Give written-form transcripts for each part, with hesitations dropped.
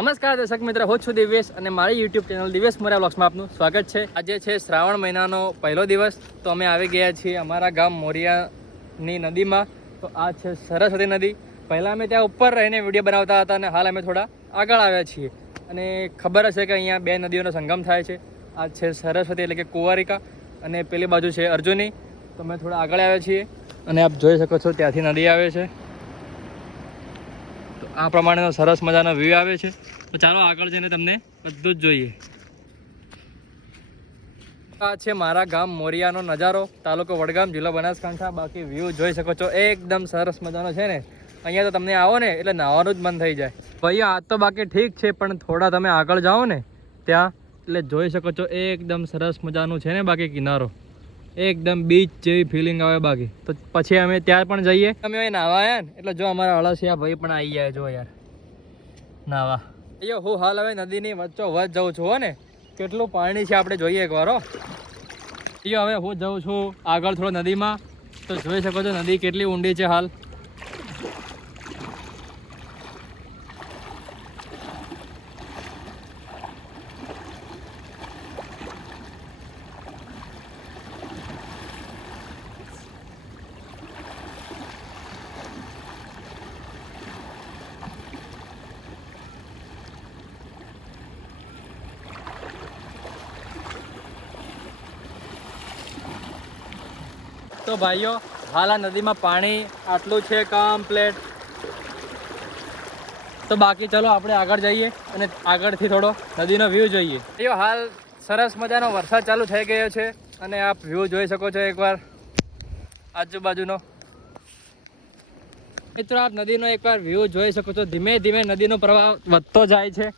નમસ્કાર દર્શક મિત્ર, હું છું દિવેશ અને મારી યુટ્યુબ ચેનલ દિવેશ મોરિયા વ્લોગ્સમાં આપનું સ્વાગત છે। આજે છે શ્રાવણ મહિનાનો પહેલો દિવસ, તો અમે આવી ગયા છીએ અમારા ગામ મોરિયાની નદીમાં। તો આ છે સરસ્વતી નદી। પહેલાં અમે ત્યાં ઉપર રહીને વિડીયો બનાવતા હતા અને હાલ અમે થોડા આગળ આવ્યા છીએ અને ખબર હશે કે અહીંયા બે નદીઓનો સંગમ થાય છે। આ છે સરસ્વતી એટલે કે કુંવારિકા અને પેલી બાજુ છે અર્જુની। તો અમે થોડા આગળ આવ્યા છીએ અને આપ જોઈ શકો છો ત્યાંથી નદી આવે છે। આ પ્રમાણેનો સરસ મજાનો વ્યૂ આવે છે। તો ચાલો આગળ જઈને તમને બધું જ જોઈએ। આ છે મારા ગામ મોરિયાનો નજારો, તાલુકો વડગામ, જિલ્લો બનાસકાંઠા। બાકી વ્યૂ જોઈ શકો છો, એકદમ સરસ મજાનો છે ને। અહીંયા તો તમને આવો ને એટલે નાહવાનું જ મન થઈ જાય। ભાઈ આ તો બાકી ઠીક છે, પણ થોડા તમે આગળ જાઓ ને ત્યાં એટલે જોઈ શકો છો એકદમ સરસ મજાનું છે ને બાકી કિનારો, એકદમ બીચ જેવી ફિલિંગ આવે। બાકી તો પછી અમે ત્યાં પણ જઈએ। અમે અહીં નાહવા આવ્યા ને એટલે જો અમારા અળસિયા ભાઈ પણ આવી જાય, જો યાર નાહવા। અહીંયા હું હાલ હવે નદીની વચ્ચો વચ જાઉં છું હો ને, કેટલું પાણી છે આપણે જોઈએ એકવાર હો। અહીંયા હવે હું જાઉં છું આગળ થોડો નદીમાં, તો જોઈ શકો છો નદી કેટલી ઊંડી છે હાલ। તો ભાઈઓ હાલ આ નદીમાં પાણી આટલું છે કમ્પ્લેટ। તો બાકી ચલો આપણે આગળ જઈએ અને આગળથી થોડો નદીનો વ્યૂ જોઈએ। ભાઈઓ હાલ સરસ મજાનો વરસાદ ચાલુ થઈ ગયો છે અને આપ વ્યૂ જોઈ શકો છો એકવાર આજુબાજુનો। મિત્રો આપ નદીનો એકવાર વ્યૂ જોઈ શકો છો, ધીમે ધીમે નદીનો પ્રવાહ વધતો જાય છે।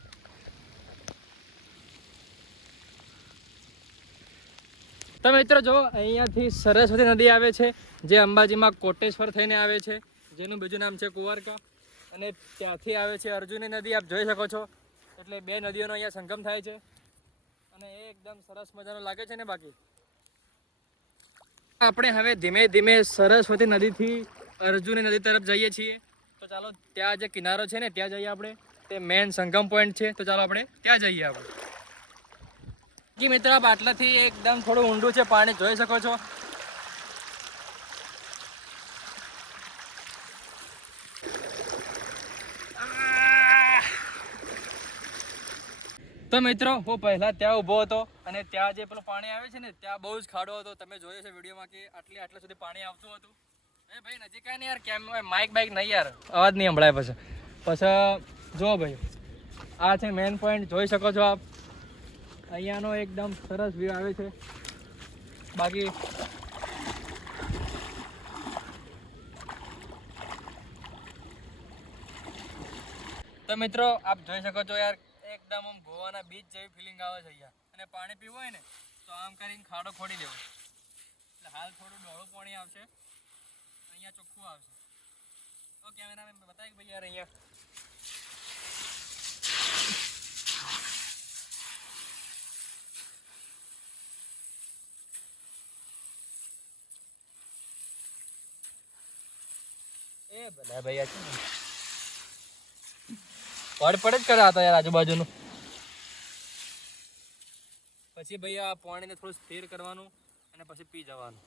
તો મિત્રો જો અહીંયાથી સરસ્વતી નદી આવે છે, જે અંબાજીમાં કોટેશ્વર થઈને આવે છે, જેનું બીજું નામ છે કુંવારકા, અને ત્યાંથી આવે છે અર્જુની નદી, આપ જોઈ શકો છો। એટલે બે નદીઓનો અહીંયા સંગમ થાય છે અને એકદમ સરસ મજાનો લાગે છે ને। બાકી આપણે હવે ધીમે ધીમે સરસ્વતી નદીથી અર્જુની નદી તરફ જઈએ છીએ। તો ચાલો ત્યાં જે કિનારો છે ને ત્યાં જઈએ આપણે, તે મેન સંગમ પોઈન્ટ છે। તો ચાલો આપણે ત્યાં જઈએ આપણે। મિત્ર આપ આટલાથી એકદમ થોડું ઊંડું છે પાણી, જોઈ શકો છો। તો મિત્રો હું પહેલા ત્યાં ઊભો હતો અને ત્યાં જે પેલું પાણી આવે છે ને ત્યાં બહુ જ ખાડો હતો। તમે જોયો છે વિડીયોમાં કે આટલા સુધી પાણી આવતું હતું। એ ભાઈ નજીક ને યાર, કેમ માઇક બાઇક નહીં યાર, અવાજ નહીં સંભળાય। પછી જો ભાઈ આ છે મેન પોઈન્ટ, જોઈ શકો છો આપ। અહીંયાનો એકદમ સરસ વ્યૂ આવે છે। બાકી તો મિત્રો આપ જોઈ શકો છો યાર, એકદમ આમ ગોવાના બીચ જેવી ફિલિંગ આવે છે અહીંયા। અને પાણી પીવું હોય ને તો આમ કરીને ખાડો ખોડી દેવો એટલે હાલ થોડું ડોળું પાણી આવશે, અહીંયા ચોખ્ખું આવશે। તો કેમેરામેન બતાવી ભાઈ યાર અહીંયા એ ભલે ભાઈ આ પડે જ કરે હતા યાર આજુબાજુનું। પછી ભાઈ આ પાણીને થોડું સ્થિર કરવાનું અને પછી પી જવાનું।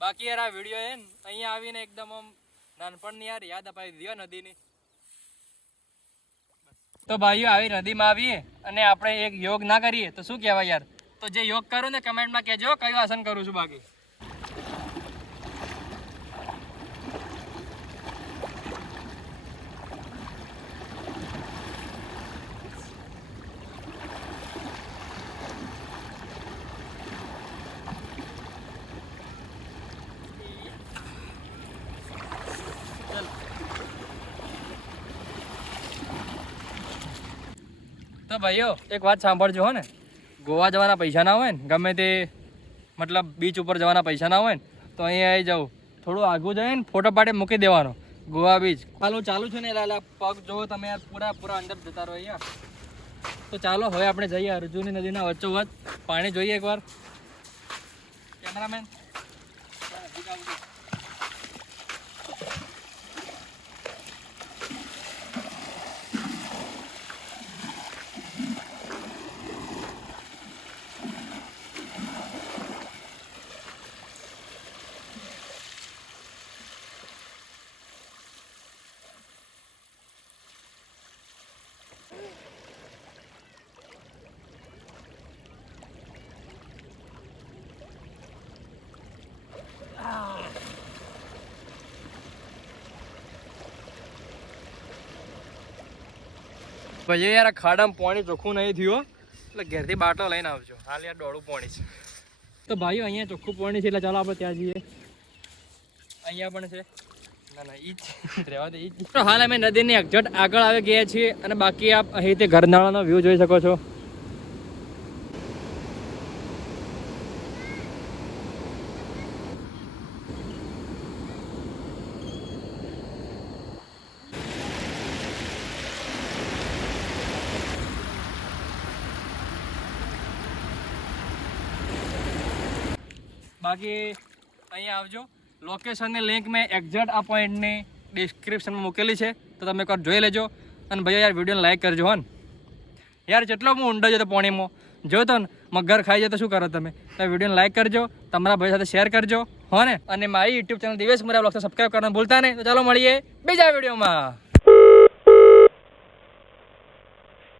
બાકી યાર આ વિડીયો છે ને અહીંયા આવીને એકદમ આમ નાનપણની યાર યાદ અપાવી દીધી નદીની। તો ભાઈઓ આવી નદીમાં આવીએ અને આપણે એક યોગ ના કરીએ તો શું કહેવાય યાર? તો જે યોગ કરું ને કમેન્ટમાં કહેજો કયું આસન કરું છું। બાકી તો ભાઈઓ એક વાત સાંભળજો હો ને, ગોવા જવાના પૈસા ના હોય ને, ગમે તે મતલબ બીચ ઉપર જવાના પૈસા ના હોય ને, તો અહીંયા આવી જાઉં, થોડું આગું જાય ને ફોટો પાડે મૂકી દેવાનો ગોવા બીચ। ચાલુ છે ને એટલે પગ જોવો તમે યાર, પૂરા અંદર જતા રહો અહીંયા। તો ચાલો હવે આપણે જઈએ અર્જુની નદીના વચ્ચોવચ, પાણી જોઈએ એકવાર। કેમેરામેન ભાઈ યાર ખાડામાં પાણી ચોખ્ખું નહીં થયું એટલે ઘેરથી બાટલો લઈને આવજો. હાલ યાર દોડું પાણી છે તો ભાઈઓ અહીંયા ચોખ્ખું પાણી છે એટલે ચાલો આપણે ત્યાં જઈએ. અહીંયા પણ છે. ના ઈ જ રહેવા દે. તો હાલ અમે નદીની એક્ઝેક્ટ આગળ આવી ગયા છીએ અને બાકી આપ અહીંથી ઘરનાળાનો વ્યૂ જોઈ શકો છો. બાકી અહીંયા આવજો. લોકેશનની લિંક મેં એક્ઝેક્ટ આ પોઈન્ટની ડિસ્ક્રિપ્શનમાં મૂકેલી છે તો તમે એકવાર જોઈ લેજો. અને ભાઈ યાર વિડીયોને લાઈક કરજો હો ને યાર. જેટલો હું ઊંડો જતો પાણીમાં જોયો તો ને મગર ખાઈ જાય તો શું કરો તમે? તો વિડીયોને લાઈક કરજો, તમારા ભાઈ સાથે શેર કરજો હો ને. અને મારી યુટ્યુબ ચેનલ દિવસ મરા બ્લોગ્સને સબસ્ક્રાઈબ કરવાનું ભૂલતા નહીં. તો ચાલો મળીએ બીજા વિડીયોમાં.